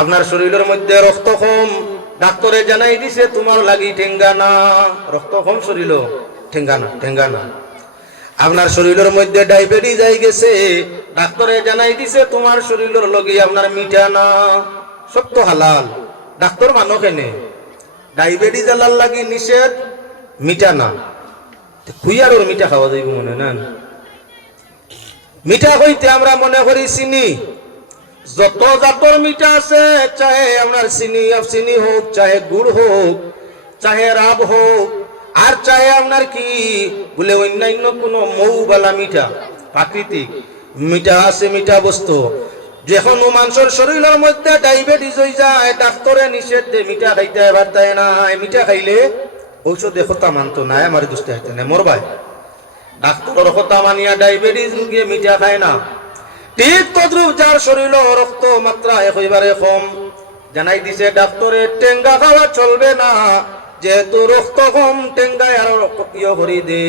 আপনার শরীরের মধ্যে রক্ত কম। ডাক্তারে জানাই দিছে, তোমার লাগি ঠেঙ্গা না। রক্ত কম শরীর ঠেঙ্গা না ঠেঙ্গা না। আপনার শরীরের মধ্যে ডায়াবেটিস যাই গেছে। ডাক্তারে জানাই দিছে, তোমার শরীরের লগে আপনার মিঠা না। সব তো হালাল। ডাক্তার মানো কেনে? ডায়াবেটিস আলার লাগি নিষেধ, মিঠা না। খুইয়ার ওর মিঠা খাওয়া যাইব মনে না? মিঠা হইতে আমরা মনে করি চিনি। যত জাতর মিঠা আছে, চাহে আপনার চিনি চিনি হোক, চাহে গুড় হোক, চাহে রাব হোক, আর চাহে আপনার কি বলে অন্যান্য কোনো মৌবালা মিঠা, প্রাকৃতিক মিঠা আছে, মিঠা বস্তু। যখন মানুষের শরীরের মধ্যে ডায়াবেটিস হয়ে যায়, ডাক্তারে নিষেধ দে মিঠা খাইতে এবার তাই না মিঠা খাইলে ঔষধ কথা মানতো না আমার দুষ্ট হাইতে না মরবাই ডাক্তারের কথা মানিয়া ডায়াবেটিস রুগী মিঠা খায় না। ঠিক তদ্রুপ যার শরীর রক্ত মাত্রা একেবারে কম। জানাই দিছে ডাক্তারে, টেঙ্গা খাওয়া চলবে না। যেহেতু রক্ত কম, টেঙ্গায় আরও ইয়ে করি দে।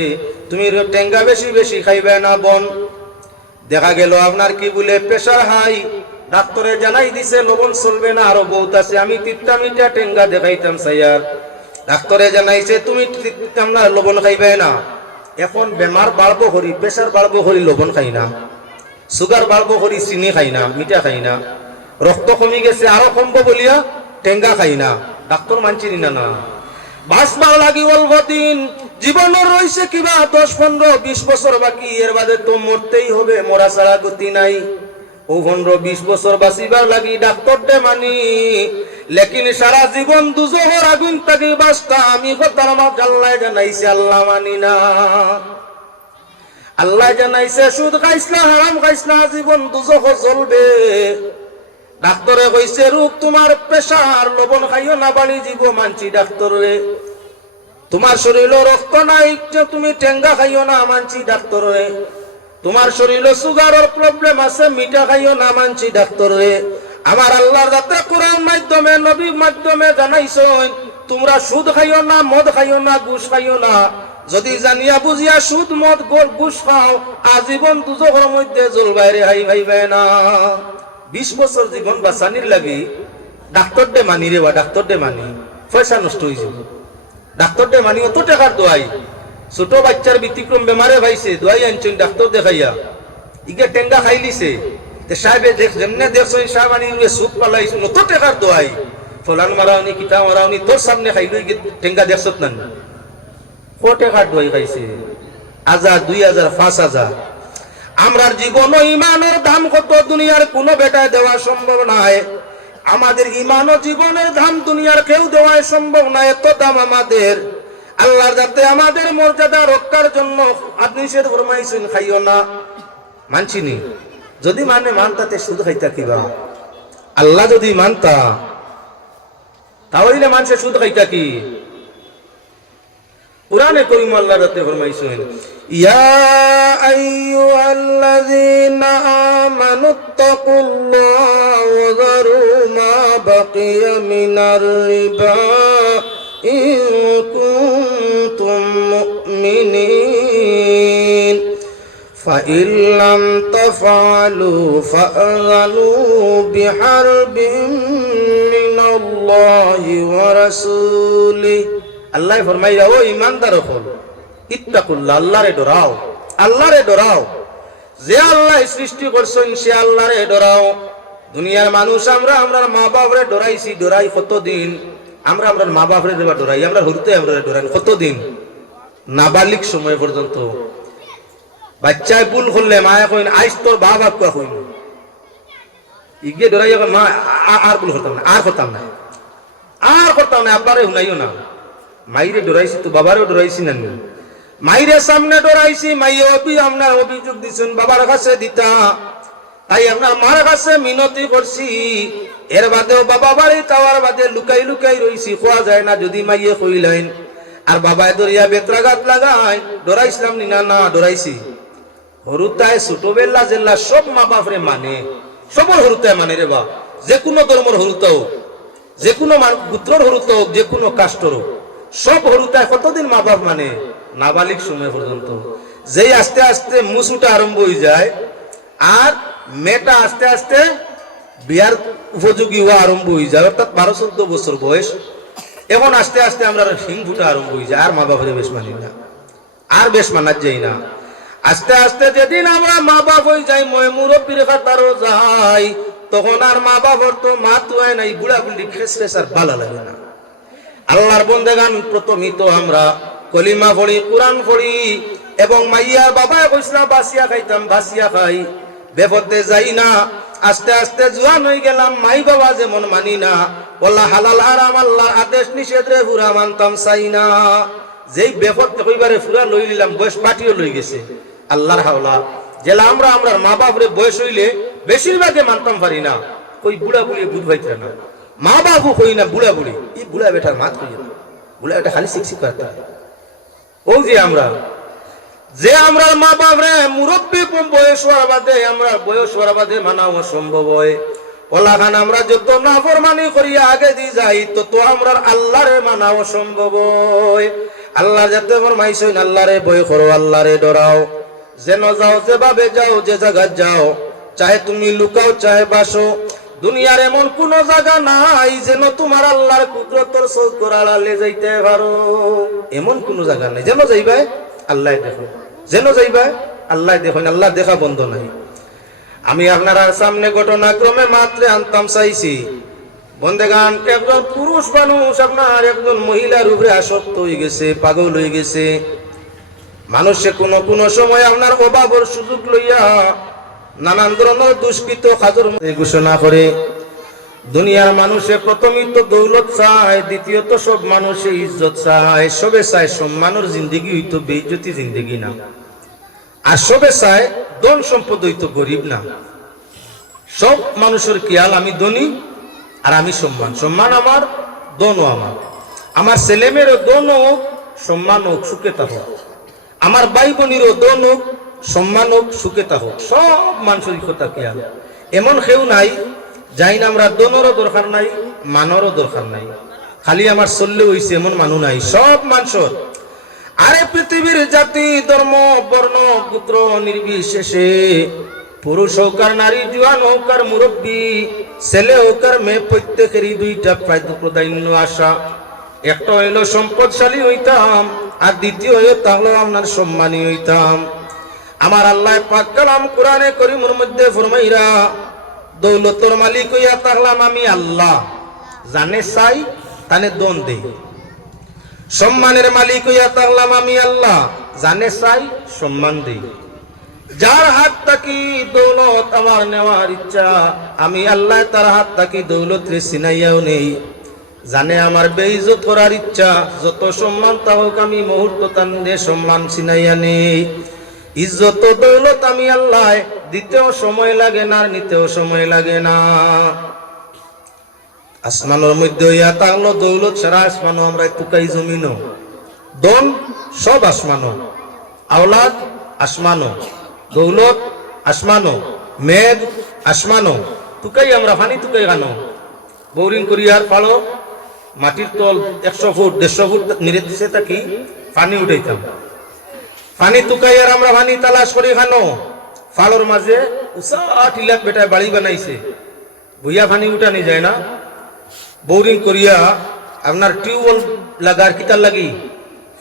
তুমি টেঙ্গা বেশি বেশি খাইবে না, বন। দেখা গেল আপনার কি বলে, প্রেশার হাই। ডাক্তারে জানাই দিছে, লবণ চলবে না, আরও বহুত আছে। আমি তিনটা মিটা টেঙ্গা দেখাইতাম সাইয়ার ডাক্তারে জানাইছে, তুমি তিনটা লবণ খাইবে না। এখন বেমার বাড়বো করি, প্রেশার বাড়বো করি, লবণ খাই না। সুগার বাড়বো করি, চিনি খাই না, মিঠা খাই না। রক্ত কমি গেছে, আরও কমবো বলিয়া টেঙ্গা খাই না। ডাক্তার মানছি না না বাঁচবার লাগি অল্প দিন জীবনের রয়েছে কিবা দশ পনেরো বিশ বছর বাকি এর বাদে তো মরতেই হবে মরা ছাড়া গতি নাই। ও পনেরো বিশ বছর বাঁচিবার লাগি ডাক্তার দে মানি। লেকিন সারা জীবন দুজোহর আগুন থাকি বাঁচতা আমি কথার আমার জাল্লায় জানাইছে, আল্লাহ মানি না। আল্লাহ জানাইছে, সুদ খাইস না হারাম খাইস না জীবন দুজখ জ্বলবে ডাক্তরে কইছে, রোগ তোমার প্রেসার লবণ খাইও না বাড়ি জীব মানছি ডাক্তরে তোমার শরীরে রক্ত নাই তুমি টেঙ্গা খাইও না, মানছি ডাক্তরে তোমার শরীরে সুগারের প্রবলেম আছে, মিঠা খাইও না, মানছি ডাক্তরে আমার আল্লাহর যাতে কোরআন মাধ্যমে নবী মাধ্যমে জানাইছ তোমরা সুদ খাইও না, মদ খাইও না, ঘুষ খাইও না। যদি জানিয়া বুঝিয়া সুদ গোল, ঘুষ খাও, আজীবন দুজোর মধ্যে জল বাইরে হাই ভাইবে না। বিশ বছর জীবন বাঁচানির লাগি, ডাক্তার দে মানি রে বা, ডাক্তার দে মানি, পয়সা নষ্ট হয়ে যাবে। ডাক্তার দে মানি অত টাকার দোয়াই। ছোট বাচ্চার ব্যতিক্রম বেমারে ভাইছে, দোয়াই আনছেন ডাক্তার দেখাইয়া। ইগে টেঙ্গা খাইলিছে সাহেবে দেখ, যেমনে দেখছ সাহেব আনি সুদ পালাইছো, অত টাকার দোয়াই। ফলান মারাওনি, কিতা মারাওনি তোর সামনে খাইলো ইগে টেঙ্গা দেখছত না ক টাকার দোয়াই খাইছে হাজার, দুই হাজার, পাঁচ হাজার। আমরার জীবন ও ইমানের দাম কত, দুনিয়ার কোনো বেটায় দেওয়া সম্ভব নয় আমাদের ইমান ও জীবনের দাম দুনিয়ার কেউ দেওয়া সম্ভব নয় এত দাম আমাদের। আল্লাহর যাতে আমাদের মর্যাদা রক্ষার জন্য আপনি সে ফরমাইছেন, খাইও না। মানছিনি? যদি মানে মানতাতে শুধু খাইতা কিবা আল্লাহ যদি মানতা, তাহলে মানুষের শুধু খাইতা কি? কোরআনে করিম আল্লাহ রাতে ফরমাইছেন ইয়া আইয়ুহাল্লাযীনা আমানুত্তাকুল্লাহ ওয়া যারু মা বাকিয়া মিনার রিবা ইন কুনতুম মুমিনিন فإن لم تفعلوا فأذنوا بحرب من الله ورسوله আল্লাহ ফরমাইয়া ও ইমানদার হল ইত্তাকুল্লাহ, আল্লাহরে ডরাও আল্লাহরে ডরাও। যে আল্লাহ সৃষ্টি করছেন, সে আল্লাহরে ডরাও। দুনিয়ার মানুষ, আমরা আমরা মা বাপরে ডরাইছি, ডরাই কতদিন? আমরা আমরা মা বাপরে দেবা ডরাই, আমরা হরতে আমরা ডরাই কতদিন? নাবালিক সময় পর্যন্ত। বাচ্চায় ভুল করলে মায়া কইন, আইস তোর বাপ বাপ কা কইন ইগে ডরাই মা আর ভুল করতাম না, আর করতাম না, আর করতাম না, আব্বারে হুনাইও না। মাইরে ডরাইছি তো বাবারও ডরাইছি না? মাইরে সামনে ডরাইছি, মাইয়ে অভি আপনার অভিযোগ দিছেন, বাবার কাছে দিতা। তাই আপনার মার কাছে মিনতি করছি। এর বাদেও বাবা বাড়ি তাওয়ার বাদে লুকাই লুকাই রইছি খোয়া যায় না যদি মাইয়ে কইলেন। আর বাবায় দরিয়া বেত্রাঘাত লাগাই ডরাইছিলাম নি না না, ডরাইছি। হরুতায় ছোটবেলা জেলা সব মা বাপরে মানে। সবর হরুতায় মানে রে বা যে কোনো ধর্মর হরুতা হোক, যে কোনো পুত্রর হরুতা হোক, যে কোনো কাষ্টর হোক। সব হরুতায় কতদিন মা বাপ মানে? নাবালিক সময় পর্যন্ত। যেই আস্তে আস্তে মুসুটা আরম্ভ হয়ে যায়, আর মেয়েটা আস্তে আস্তে বিয়ার উপযোগী হওয়া আরম্ভ হয়ে যায়, অর্থাৎ বারো চোদ্দ বছর বয়স। এখন আস্তে আস্তে আমরা হিং ফুটা আরম্ভ হয়ে যায়, আর মা বাবারে বেশ মানি না, আর বেশ মানার যাই না। আস্তে আস্তে যেদিন আমরা মা বাপ হয়ে যাই, ময় মুরব্বীর খাতারও যাই, তখন আর মা বাবার তো মা তো হয় নাই বুড়া বুড়ি খেস খেস আর ভালো লাগে না। আল্লাহর বন্দেগান প্রথমই আমরা। কলিমা পড়ি, কোরআন পড়ি, এবং মাইয়ার বাবা কইসলা বাসিয়া খাইতাম, বাসিয়া খাই। বেপথে যাই না, আস্তে আস্তে জোয়ান হয়ে গেলাম, মাই বাবা যেমন মানি না। বললা, হালাল হারাম, আল্লাহর আদেশ নিষেধ রে পুরা মানতাম চাই না। যেই বেপথ কইবারে ফুরা লই নিলাম, বয়স পাটিও লই গেছে। আল্লাহর হাওলা, জেলা আমরা আমরা মা বাপরে বয়স হইলে বেশিরভাগে মানতাম পারি না। কই বুড়া বুড়ি বুধ ভাইতে না। মা বাবু কই না বুড়া বুড়ি। এই বুড়া বেটার মাত কই না বুড়া বেটা খালি শিক্ষিত করতে ও যে আমরা। যে আমরা মা বাপ রে, মুরব্বী বয়স হওয়ার বাদে আমরা বয়স হওয়ার বাদে মানা অসম্ভব হয়। ওলাখান আমরা যত নাফরমানি করিয়া আগে দি যাই তত আমরা আল্লাহরে মানা অসম্ভব হয়। আল্লাহ যাতে ফরমাইছেন আল্লাহরে ভয় করো, আল্লাহরে ডরাও। যেন যাও, যেভাবে যাও, যে জায়গা যাও, চাহে তুমি লুকাও, চাহে বাসো। দুনিয়ার এমন কোন জায়গা নাই যেন তোমার আল্লাহর কুদরতর চৌকর আড়ালে যাইতে পারো। এমন কোন জায়গা নাই। যেন যাইবাই আল্লাহ দেখো। যেন যাইবাই আল্লাহ দেখো। আল্লাহ দেখা বন্ধ নাই। আমি আপনার সামনে ঘটনাক্রমে মাত্র আনতাম চাইছি। বন্দেগান, একজন পুরুষ মানুষ আপনার একজন মহিলার উপরে আসক্ত হয়ে গেছে, পাগল হয়ে গেছে। মানুষে কোনো কোনো সময় আপনার অভাবর সুযোগ লইয়া নানান ধরনের দুষ্কৃত কাজের ঘোষণা করে, দুনিয়ার মানুষে প্রথমই তো দৌলত চায়, দ্বিতীয়ত সব মানুষে ইজ্জত চায়। সবে চায় সম্মানের জিন্দগি, হইতো বেইজ্জতি জিন্দগি না। আর সবে চায় ধন সম্পদ হইতো গরিব না। সব মানুষের খেয়াল, আমি ধনী আর আমি সম্মান। সম্মান আমার দনও আমার। আমার ছেলে মেয়েরও দন হোক, সম্মান হোক, সুখে হোক আমার ভাই বোনেরও দন হোক সম্মান হোক, সুখে হোক, সব মানুষের কথা খেয়াল এমন কেউ নাই, যাই না আমরা দনেরও দরকার নাই, মানেরও দরকার নাই। খালি আমার চললে হইছে এমন মানুষ নাই, সব মানুষের আরে পৃথিবীর জাতি, ধর্ম, বর্ণ পুত্র নির্বিশেষে, পুরুষ হোক আর নারী, জোয়ান হোক আর মুরব্বী, ছেলে হোক আর মেয়ে, প্রত্যেকেরই দুইটা প্রায় প্রাধান্য আশা। একটা হইল সম্পদশালী হইতাম, আর দ্বিতীয় হইল তাহলে আপনার সম্মানী হইতাম। আমার আল্লাহ পাক কালাম কোরআনে করিমের মধ্যে ফরমাইরা, দৌলতর মালিক হইয়া থাকলাম আমি আল্লাহ। জানে চাই, তানে দন দেই সম্মানের মালিক হইয়া থাকলাম আমি আল্লাহ। জানে চাই, সম্মান দেই যার হাত থাকি দৌলত আমার নেওয়ার ইচ্ছা, আমি আল্লাহ তার হাত থাকি দৌলত রে সিনাইয়াও নেই। জানে আমার বেইজত করার ইচ্ছা, যত সম্মান তা হোক আমি মুহূর্ত তান্দে সম্মান সিনাইয়া নেই। ইজ্জত দৌলত আমি আল্লাহ দিতেও সময় লাগে না, আর নিতেও সময় লাগে না। আসমানের মধ্যে ইয়া তাহলো দৌলত, সারা আসমানো আমরা টুকাই জমিনো দন, সব আসমানো আওলাদ আসমানো দৌলত আসমানো মেঘ আসমানো টুকাই আমরা ফানি, টুকাই খানো বোরিং করিয়ার ফালো মাটির তল একশো ফুট, দেড়শো ফুট নিরে দিছে থাকি পানি উঠাইতাম। পানি টুকাই আর আমরা পানি তালাশ করি খানো ফালোর মাঝে উষা বেটায় বাড়ি বানাইছে। ভুইয়া পানি উঠানি যায় না। বোরিং করিয়া আপনার টিউবওয়েল লাগার কিতার লাগি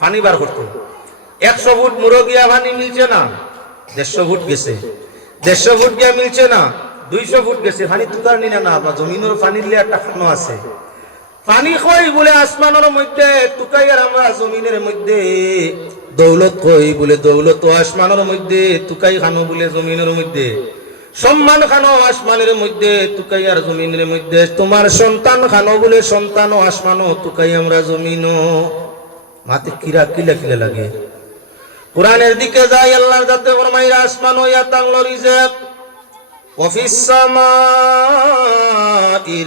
পানি বার করতো। একশো ফুট মুরগিয়া পানি মিলছে না, দেড়শো ফুট গেছে। দেড়শো ফুট গিয়া মিলছে না, দুইশো ফুট গেছে। ফানি তুকার নিনা না, বা জমিনের পানির লিয়ে একটা খানো আছে। পানি কই বলে আসমানের মধ্যে, তুকাই আর আমরা জমিনের মধ্যে। দৌলত কই বলে, দৌলত আসমানের মধ্যে, তুকাই খানো বলে জমিনের মধ্যে। সম্মান খানো আসমানের মধ্যে, তুকাই আর জমিনের মধ্যে। তোমার সন্তান খানো বলে, সন্তান ও আসমানও তুকাই আমরা জমিন মাতে কিরা কিলা কিলা লাগে। কোরআনের দিকে যাই, আল্লাহর যাতে ফরমাইরা, আসমান ও ইয়াতাংলো রিজক ওয়াফিস সামাই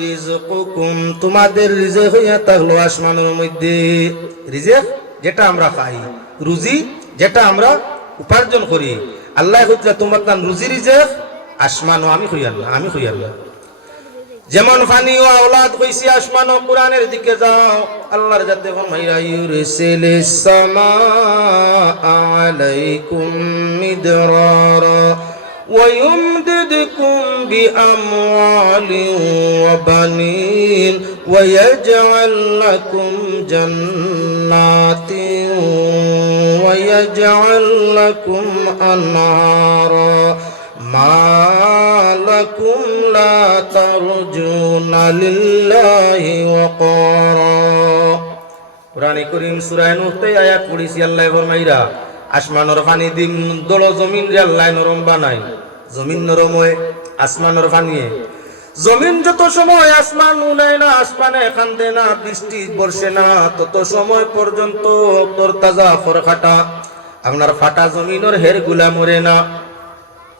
রিজকুকুম তোমাদের রিজক হইয়া থাকল আসমানের মধ্যে। রিজক যেটা আমরা খাই। রুজি যেটা আমরা উপার্জন করি। আল্লাহ তোমার নাম রুজি রিজেফ আসমান আমি হই না আমি হই না যেমন ফানি ও আওলাদ কইছি আসমান ও কোরআনের দিকে যাও, আল্লাহর যাতে ফরমাইরা ইউরসিলিস সামা আলাইকুম মিদরারা। ويمددكم بأموال وبنين ويجعل لكم جنات ويجعل لكم أنهارا ما لكم لا ترجون لله وقارا কোরআনে করিম সূরা নূহতে আয়াত পড়িছি আল্লাহ ফরমাইরা আসমানের পানি দিম দল জমিন রে আল্লাহ নরম বানাই জমিন নরম হয় আসমানের পানিয়ে জমিন যত সময় আসমান উনায় না, আসমানে কান্দে না, বৃষ্টি বর্ষে না, তত সময় পর্যন্ত তাজা ফরখাটা আপনার ফাটা জমিনের হেরগুলা মরে না।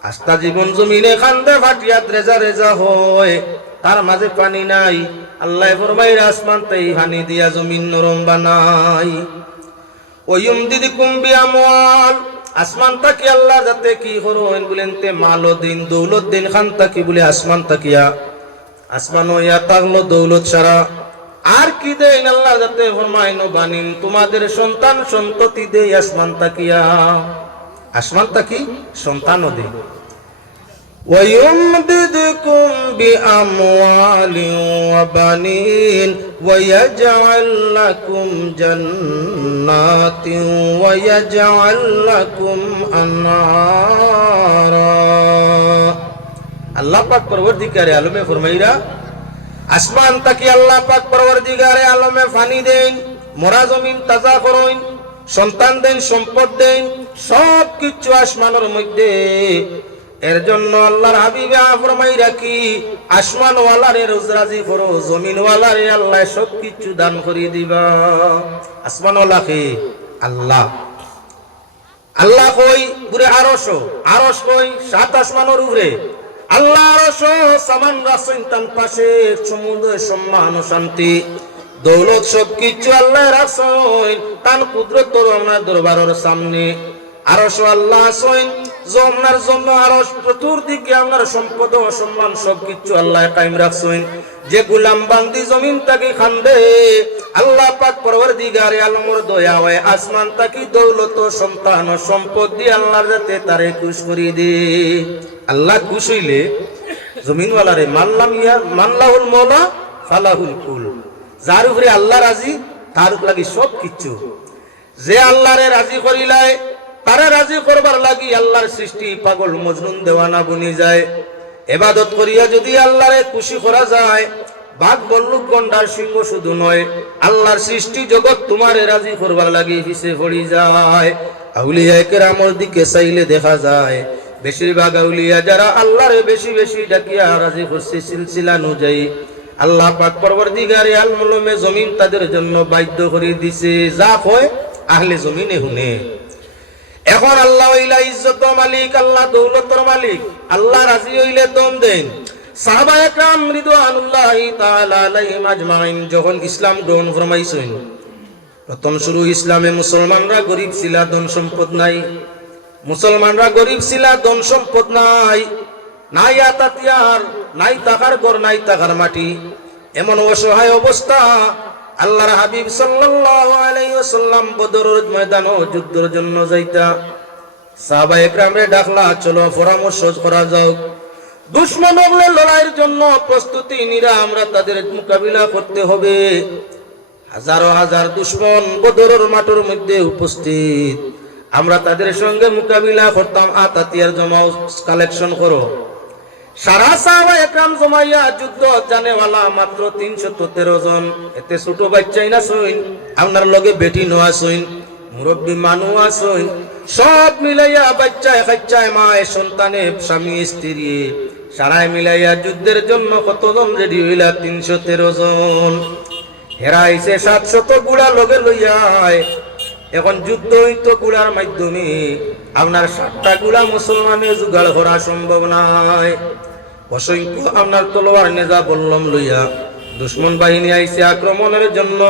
আস্তা জীবন জমিনে খান্দে ফাটিয়া রেজা রেজা হয়। তার মাঝে পানি নাই। আল্লাহ ফরমাইর আসমান তাই হানি দিয়া জমিন নরম বানাই ওয়ুম দিদি কুম্বি আমওয়াল আসমান তাকি আল্লাহ যাতে কি হরোন বলেন তে মালো দিন দৌলত দিন খান তাকি বলে আসমান তাকিয়া। আসমান ইয়া তাকলো দৌলত ছাড়া আর কি দেন আল্লাহ যাতে হরমাইন বানিন তোমাদের সন্তান সন্ততি দেই আসমান তাকিয়া। আসমান তাকি সন্তানও দেই। ويمددكم بأموال وبنين ويجعل لكم جنات ويجعل لكم أنهارا আল্লাহ পাক পরবর্তীকারে আলমে ফরমাইরা আসমান তাকি আল্লাহ পাক পরবর্তীকারে আলমে ফানি দেন মরা জমিন তাজা করইন সন্তান দেন সম্পদ দেন সব কিছু আসমানের মধ্যে এর জন্য আল্লাহর হাবিবে ফরমাই রাখি আসমান ওয়ালারে রোজরাজি করো জমিন ওয়ালারে আল্লাহ সব কিছু দান করে দিবা। আসমান ওয়ালাকে আল্লাহ আল্লাহ কই? পুরে আরশো, আরশ কই? সাত আসমানের উপরে। আল্লাহ আরশ, সামান রাসইন তান পাশে সমুদ্র সম্মান ও শান্তি। দৌলত সব কিছু আল্লাহ রাসইন তান কুদরত আমার দরবারের সামনে। আরশ আল্লাহ আসইন জমনার জন্য আরও চতুর্দিকে আপনার সম্পদ সম্মান সবকিছু আল্লাহ কায়েম রাখছেন। যে গুলাম বান্দি জমিন তাকে খান্দে, আল্লাহ পাক পরবর দিগারে আলমর দয়া হয় আসমান তাকি দৌলত, সন্তান ও সম্পদ দিয়ে আল্লাহর যাতে তারে খুশ করি দে। আল্লাহ খুশ হইলে জমিনওয়ালারে মানলাম ইয়া, মানলাহুল মৌলা ফালাহুল কুল। যার উপরে আল্লাহ রাজি, তার লাগি সব কিছু যে আল্লাহরে রাজি করিলায় তারা রাজি করবার লাগি আল্লাহর সৃষ্টি পাগল মজনুন দেওয়ানা বনি যায়। এবাদত করিয়া যদি আল্লাহরে খুশি করা যায়, বাঘ বল্লুক গন্ডার সিংহ শুধু নয়, আল্লাহর সৃষ্টি জগৎ তোমারে রাজি করবার লাগি হিসে পড়ি যায়। আউলিয়া কেরামর দিকে চাইলে দেখা যায়, বেশিরভাগ আউলিয়া যারা আল্লাহরে বেশি বেশি ডাকিয়া রাজি করছে সিলসিলা অনুযায়ী। আল্লাহ পাক পরবর্তীকারে আলমলমে জমিন তাদের জন্য বাধ্য করে দিছে, যা হয় আহলে জমিনে হুনে এখন আল্লাহ হইলা ইজ্জত মালিক, আল্লাহ দৌলতর মালিক, আল্লাহ রাজি হইলে দম দেন। সাহাবা একরাম রিদওয়ানুল্লাহি তাআলা আলাইহিম আজমাইন, যখন ইসলাম গ্রহণ ফরমাইছেন, প্রথম শুরু ইসলামে মুসলমানরা গরিব ছিল, ধন সম্পদ নাই। মুসলমানরা গরিব ছিল, ধন সম্পদ নাই। নাই আতাতিয়ার, নাই তাকার ঘর, নাই তাকার মাটি। এমন অসহায় অবস্থা আল্লাহর হাবিব সাল্লাল্লাহু আলাইহি ওয়াসাল্লাম বদরের ময়দানে যুদ্ধের জন্য যাইতা। সাহাবা একরামরে ডাকলা, চলো পরামর্শ করা যাও দুশ্মন হলে লড়াইয়ের জন্য প্রস্তুতি নিরা আমরা তাদের মোকাবিলা করতে হবে। হাজারো হাজার দুশ্মন বদরের মাঠের মধ্যে উপস্থিত। আমরা তাদের সঙ্গে মোকাবিলা করতাম। আতাতিয়ার জমাও কালেকশন করো। জমাইয়া যুদ্ধ জানেওয়ালা মাত্র তিনশো এতে ছোট বাচ্চাই না সইন, আপনার লগে বেটি সইন সব মিলাইয়া সন্তানে, স্বামী, স্ত্রী। সারাই মিলাইয়া যুদ্ধের জন্য কতজন রেডি হইলা তিনশো তেরো জন। হেরাইছে সাতশত গুড়া লগে লইয়ায়। এখন যুদ্ধ হইতো গুড়ার মাধ্যমে। আপনার সাতটা গুড়া মুসলমানের জোগাড় করা সম্ভব নয় অসংখ্য আপনার তলোয়ার নেজা বললম লইয়া দুশ্মন বাহিনী আইছে আক্রমণের জন্য।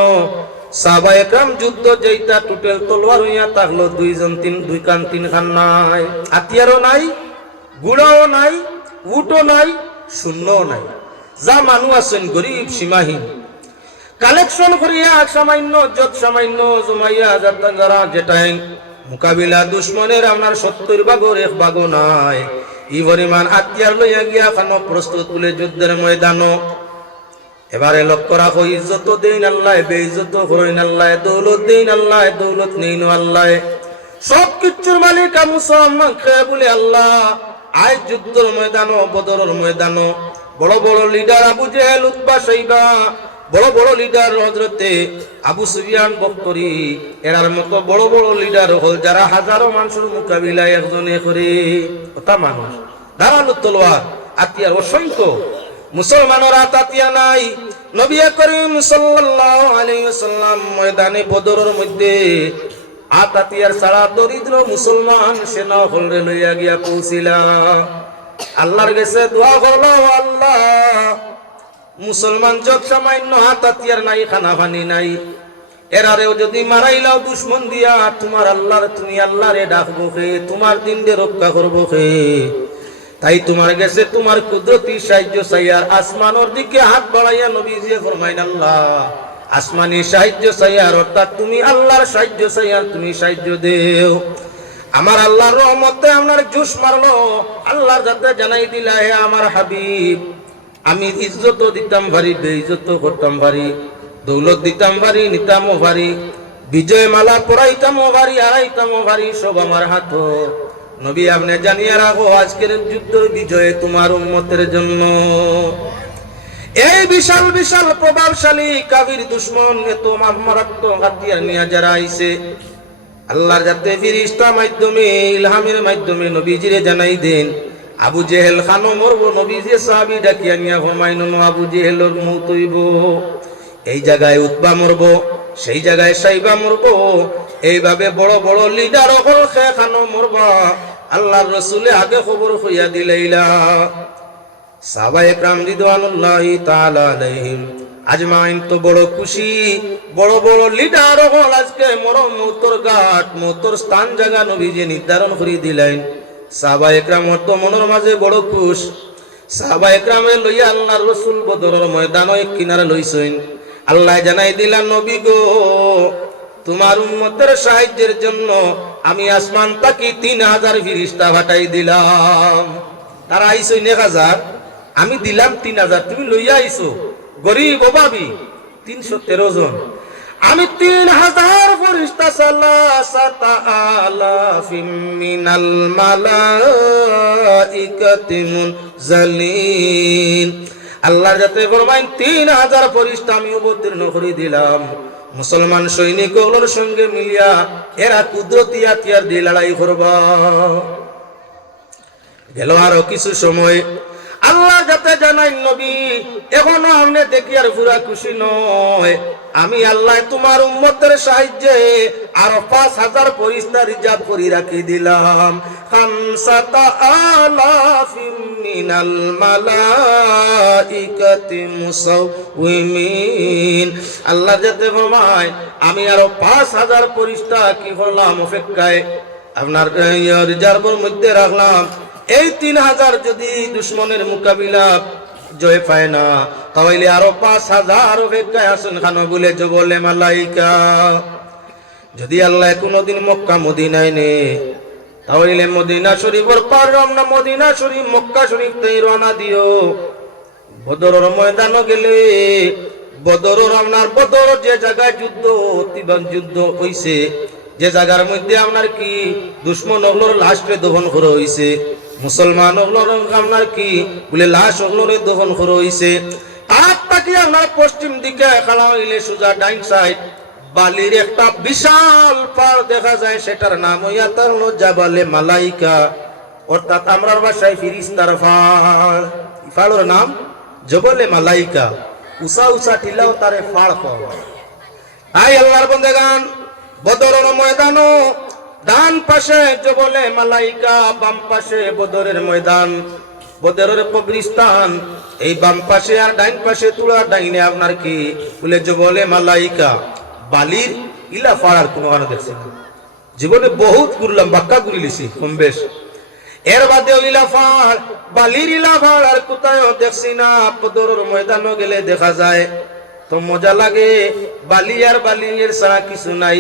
একরাম যুদ্ধ যেইটা হইয়া দুইজন তিন নাই। নাই গুড়াও নাই নাই, শূন্যও নাই। যা আছেন সীমাহীন। সামান্য, যত সামান্য জমাইয়া যেটাই মোকাবিলা দুশ্মনের আপনার সত্তর ভাগর এক ভাগও নাই। ই পরিমাণ আত্মীয়ার লইয়া গিয়া খানো, প্রস্তুত বলে যুদ্ধের ময়দানো এবারে লক্ষ্য রাখো, ইজ্জত দিন আল্লাহ, বেইজ্জত করেন আল্লাহ, দৌলত দিন আল্লাহ, দৌলত নেই আল্লাহ। সব কিছুর মালিক মুসলমান, খেয়ে বলে আল্লাহ। আয় যুদ্ধের ময়দানো বদরের ময়দানো বড় বড় লিডার আবু জেহেল উৎবা সাইবা বড় বড় লিডার হজরতে আবু সুফিয়ান বক্তরি, এরার মতো বড় বড় লিডার হল যারা হাজারো মানুষের মোকাবিলায় একজনে করে ওটা মানুষ। ধারালো তলোয়ার আতিয়ার অসংখ্য। মুসলমানরা তাতিয়া নাই। নবী করিম সাল্লাল্লাহু আলাইহি ওয়াসাল্লাম ময়দানে বদরের মধ্যে আতাতিয়ার সারা দরিদ্র মুসলমান সেনা হলরে লইয়া গিয়া পৌঁছিলা। আল্লাহর কাছে দোয়া করল, আল্লাহ মুসলমান যত সামান্য হাত হাতাতিয়ার নাই খানা পানি নাই। এরারেও যদি মারাইলাও দুশ্মন দিয়া, তোমার আল্লাহর, তুমি আল্লাহরে ডাকবো খে তোমার দিন দিয়ে রক্ষা করব খে তাই তোমার গেছে তোমার কুদরতি সাহায্য চাইয়ার আসমানোর দিকে হাত বাড়াইয়া নবী দিয়ে ফরমাইন, আল্লাহ, আসমানি সাহায্য চাইয়ার অর্থাৎ তুমি আল্লাহর সাহায্য চাইয়ার তুমি সাহায্য দেও। আমার আল্লাহর রহমতে আপনার জুস মারলো, আল্লাহর যাতে জানাই দিলা, হে আমার হাবিব। আমি ইজ্জত দিতাম ভারি, বেইজ্জত করতাম ভারি, দৌলত দিতাম ভারি নিতামও ভারি বিজয় মালা পড়াইতামও ভারি আড়াইতামও ভারি, সব আমার হাত। নবী আপনি জানিয়ে রাখো, আজকের যুদ্ধের বিজয়ে তোমার উন্মতের জন্য। এই বিশাল বিশাল প্রভাবশালী কাবির দুশ্মন এত মারাত্মক হাতিয়ার নিয়ে যারা আইছে। আল্লাহর যাতে ফিরিস্তা মাধ্যমে, ইলহামের মাধ্যমে নবীজিরে জানাই দেন। আবু জেহেল খানো মরব, নবীজি সাহাবি ডাকিয়া নিয়া ফরমাইন আবু জেহেলর মৌত হইব এই জায়গায় উৎবা মরব, সেই জায়গায় সাইবা মরব, এইভাবে বড় বড় লিডার হল খে খানো মরবা। আল্লাহর রসুলে আগে খবর হইয়া দিলাইলা। সাহাবা একরাম রিদওয়ানুল্লাহি তাআলা আলাইহিম, আজমাইন তো বড় খুশি, বড় বড় লিডার হল আজকে মরম মৌতর ঘাট মৌতর স্থান, জায়গা নবীজি নির্ধারণ করে দিলেন। সাহাবা একরাম তো মনের মাঝে বড় খুশ। সাহাবা একরামে লইয়া আল্লাহর রসুল বদরের ময়দান কিনারে লইছেন। আল্লাহ জানাই দিলাম নবী গো, তোমার উম্মতের সাহায্যের জন্য আমি আসমান তাকি তিন হাজার ফিরিস্তা ভাটাই দিলাম। তারা আইসই এক হাজার, আমি দিলাম তিন হাজার। তুমি লইয়া আইসো গরিব অভাবী, তিনশো তেরো জন। আমি তিন হাজার ফরিস্তা সালাসাতা আলাফিম আল্লাহর যাতে ফরমাইন তিন হাজার ফরিস্তা আমি অবতীর্ণ করে দিলাম। মুসলমান সৈনিকগুলোর সঙ্গে মিলিয়া এরা কুদরতি হাতিয়ার দিয়ে লড়াই করবা। গেল আরও কিছু সময়। আল্লাহ যাতে জানাই নবী, এখনও আমনে দেখি আর পুরা খুশি নয়। আমি আল্লাহ তোমার উম্মতের সাহায্যে আরও পাঁচ হাজার পরিস্তা রিজার্ভ করে রাখি দিলাম। খামসাতা আলাফিম মিনাল মালাইকাতি মুসাউমিন আল্লাহ যাতে ফরমায়, আমি আরও পাঁচ হাজার পরিস্তা কি করলাম অপেক্ষায়? আপনার রিজার্ভের মধ্যে রাখলাম। এই তিন হাজার যদি দুশ্মনের মোকাবিলা জয় পায় না। তাহলে আরও পাঁচ হাজার অপেক্ষায় খানো বলে বলে মালাইকা। যদি আল্লাহ কোনোদিন মক্কা, মদিনায় নে তাহলে মদিনা শরীফর পার রমনা মদিনা শরীফ, মক্কা শরীফ তাই রওনা দিও। বদরের ময়দানও গেলে বদরের আপনার বদর যে জায়গায় যুদ্ধ, অতিবান যুদ্ধ হইছে যে জায়গার মধ্যে আপনার কি দুশ্মন ওগুলোর লাশকে দহন করা হইছে? মুসলমান ওগুলোর আপনার কি বলে লাশ ওগুলোর দহন করা হইছে? আর তাকে আপনার পশ্চিম দিকে খেলা হইলে সোজা ডাইন সাইড, বালির একটা বিশাল পাড় দেখা যায়, সেটার নাম হইয়া তার জাবালে মালাইকা। অর্থাৎ আমরার ভাষায় ফিরিস্তার ফাড়। ফাড়ের নাম জবলে মালাইকা। উষা উষা টিলাও তারে ফাড় পাওয়া। আই আল্লাহর বন্দেগান। বদরের ময়দানও ডান পাশে জবলে মালাইকা, বাম পাশে বদরের ময়দান। বদরের কবরিস্তান এই বাম পাশে আর ডাইন পাশে তুলা, ডাইনে আপনার কি? বলে জবলে মালাইকা। বালির ইলা ফাড়ার কোনো কারণে দেখছে। জীবনে বহুত ঘুরলাম বাক্কা ঘুরি লিছি, কম বেশ। এর বাদে ইলা ফাড়, বালির ইলা ফাড়, আর কোথায় দেখছি না। বদরের ময়দানও গেলে দেখা যায়। তো মজা লাগে। বালি আর বালি এর সারা কিছু নাই।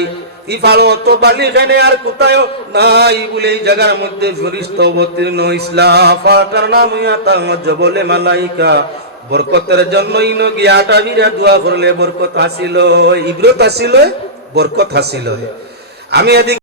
ইফালো তো বালি খানে আর কোথায় নাই বলে এই জায়গার মধ্যে ফরিস্ত অবতীর্ণ ইসলাম ফাটার নাম জবলে মালাইকা। বরকতের জন্য ইন গিয়াটা বিরা দোয়া করলে বরকত হাসিল ইব্রত হাসিল বরকত হাসিল আমি এদিকে